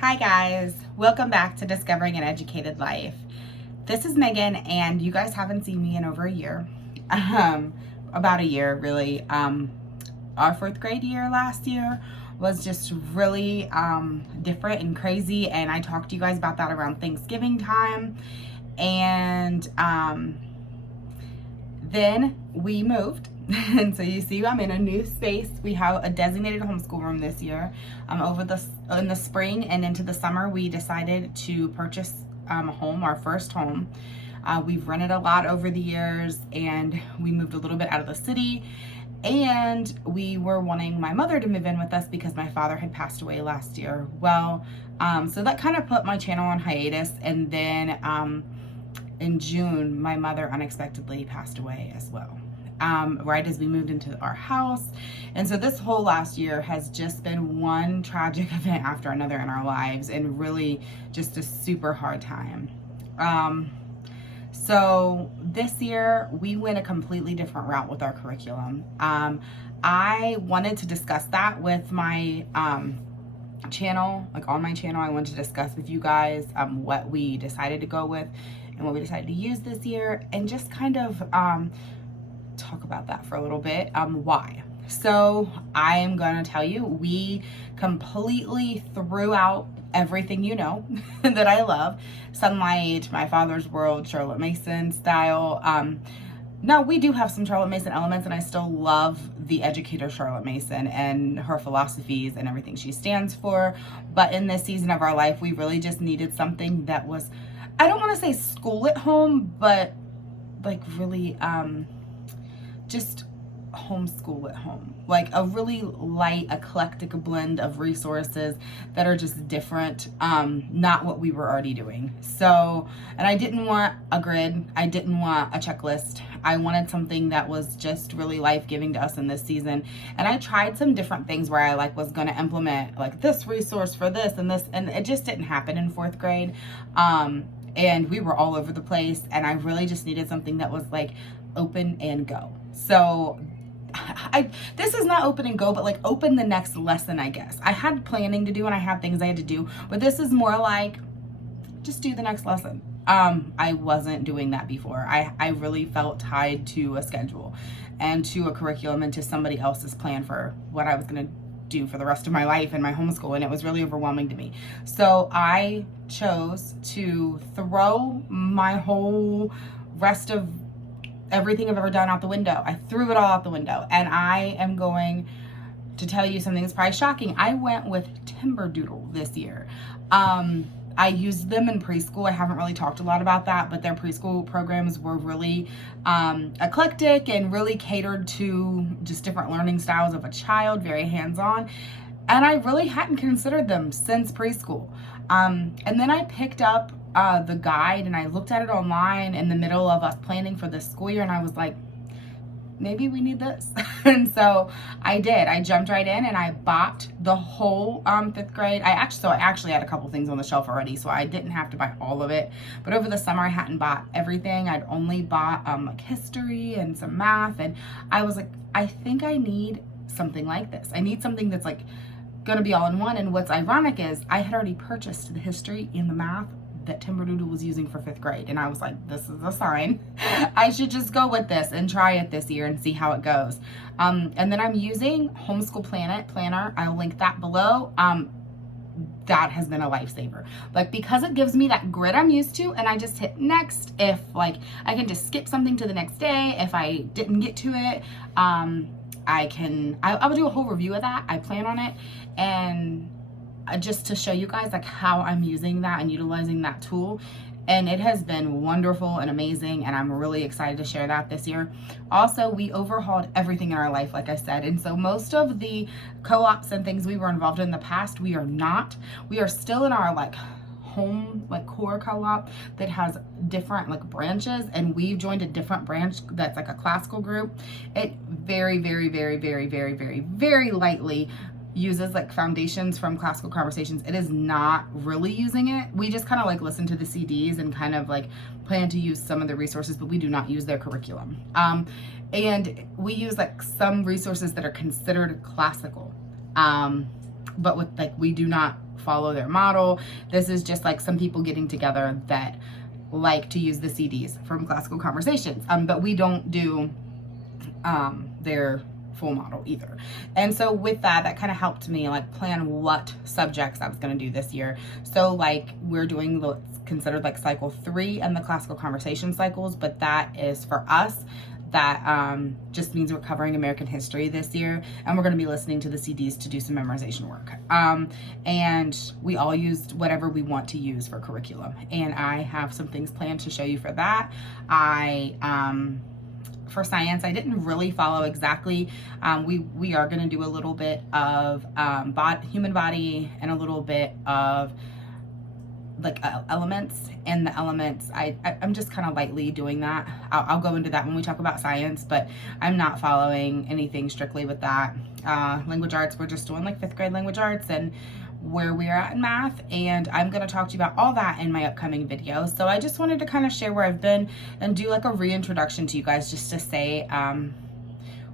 Hi guys, welcome back to Discovering an Educated Life. This is Megan and you guys haven't seen me in over a year. About a year really. Our fourth grade year last year was just really different and crazy, and I talked to you guys about that around Thanksgiving time. And then we moved. And so you see I'm in a new space. We have a designated homeschool room this year. In the spring and into the summer, we decided to purchase a home, our first home. We've rented a lot over the years, and we moved a little bit out of the city. And we were wanting my mother to move in with us because my father had passed away last year. So that kind of put my channel on hiatus. And then in June, my mother unexpectedly passed away as well. Right as we moved into our house. And so this whole last year has just been one tragic event after another in our lives, and really just a super hard time. So this year we went a completely different route with our curriculum. I wanted to discuss that with my channel, like on my channel. I wanted to discuss with you guys what we decided to go with and what we decided to use this year, and just kind of talk about that for a little bit. Why? So I am going to tell you, we completely threw out everything that I love. Sunlight, My Father's World, Charlotte Mason style. Now we do have some Charlotte Mason elements, and I still love the educator Charlotte Mason and her philosophies and everything she stands for. But in this season of our life, we really just needed something that was, I don't want to say school at home, but like really just homeschool at home, like a really light, eclectic blend of resources that are just different, not what we were already doing. So, and I didn't want a grid, I didn't want a checklist. I wanted something that was just really life-giving to us in this season. And I tried some different things where I was going to implement like this resource for this, and it just didn't happen in fourth grade. And we were all over the place, and I really just needed something that was like open and go. So this is not open and go, but like open the next lesson, I guess. I had planning to do and I had things I had to do, but this is more like just do the next lesson. I wasn't doing that before. I really felt tied to a schedule and to a curriculum and to somebody else's plan for what I was going to do for the rest of my life in my homeschool, and it was really overwhelming to me. So I chose to throw my whole rest of everything I've ever done out the window. I threw it all out the window, and I am going to tell you something that's probably shocking. I went with Timberdoodle this year. I used them in preschool. I haven't really talked a lot about that, but their preschool programs were really eclectic and really catered to just different learning styles of a child, very hands-on. And I really hadn't considered them since preschool. And then I picked up the guide, and I looked at it online in the middle of us planning for this school year, and I was like, maybe we need this. And so I did. I jumped right in and I bought the whole fifth grade. I actually had a couple things on the shelf already, so I didn't have to buy all of it. But over the summer I hadn't bought everything. I'd only bought like history and some math, and I was like, I think I need something like this. I need something that's like gonna be all in one. And what's ironic is I had already purchased the history and the math that Timberdoodle was using for fifth grade, and I was like, this is a sign. I should just go with this and try it this year and see how it goes. And then I'm using Homeschool Planner. I'll link that below. That has been a lifesaver, like, because it gives me that grid I'm used to, and I just hit next. If like I can just skip something to the next day if I didn't get to it. I will do a whole review of that. I plan on it, and just to show you guys like how I'm using that and utilizing that tool. And it has been wonderful and amazing, and I'm really excited to share that this year. Also, we overhauled everything in our life, like I said, and so most of the co-ops and things we were involved in the past, we are not. We are still in our like home, like core co-op that has different like branches, and we've joined a different branch that's like a classical group. It very, very, very, very, very, very, very lightly uses like foundations from Classical Conversations. It is not really using it. We just kind of like listen to the CDs and kind of like plan to use some of the resources, but we do not use their curriculum. And we use like some resources that are considered classical, but with like, we do not follow their model. This is just like some people getting together that like to use the CDs from Classical Conversations. But we don't do their full model either. And so with that kind of helped me like plan what subjects I was going to do this year. So like we're doing what's considered like cycle 3 and the Classical Conversation cycles, but that is for us. That just means we're covering American history this year, and we're going to be listening to the CDs to do some memorization work. And we all used whatever we want to use for curriculum, and I have some things planned to show you for that. For science, I didn't really follow exactly. We are going to do a little bit of human body and a little bit of like elements, and the elements I'm just kind of lightly doing that. I'll go into that when we talk about science, but I'm not following anything strictly with that. Language arts, we're just doing like 5th grade language arts and where we're at in math, and I'm going to talk to you about all that in my upcoming video. So I just wanted to kind of share where I've been and do like a reintroduction to you guys, just to say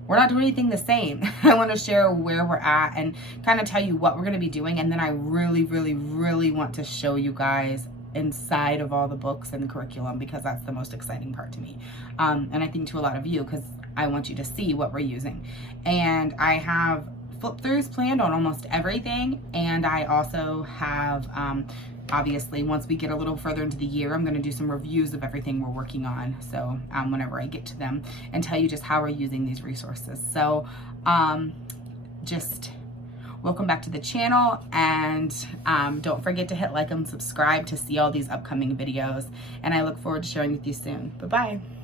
we're not doing anything the same. I want to share where we're at and kind of tell you what we're going to be doing. And then I really, really, really want to show you guys inside of all the books and the curriculum, because that's the most exciting part to me. And I think to a lot of you, because I want you to see what we're using. And I have flip throughs planned on almost everything. And I also have, obviously, once we get a little further into the year, I'm going to do some reviews of everything we're working on. So whenever I get to them, and tell you just how we're using these resources. So just welcome back to the channel, and don't forget to hit like and subscribe to see all these upcoming videos. And I look forward to sharing with you soon. Bye-bye.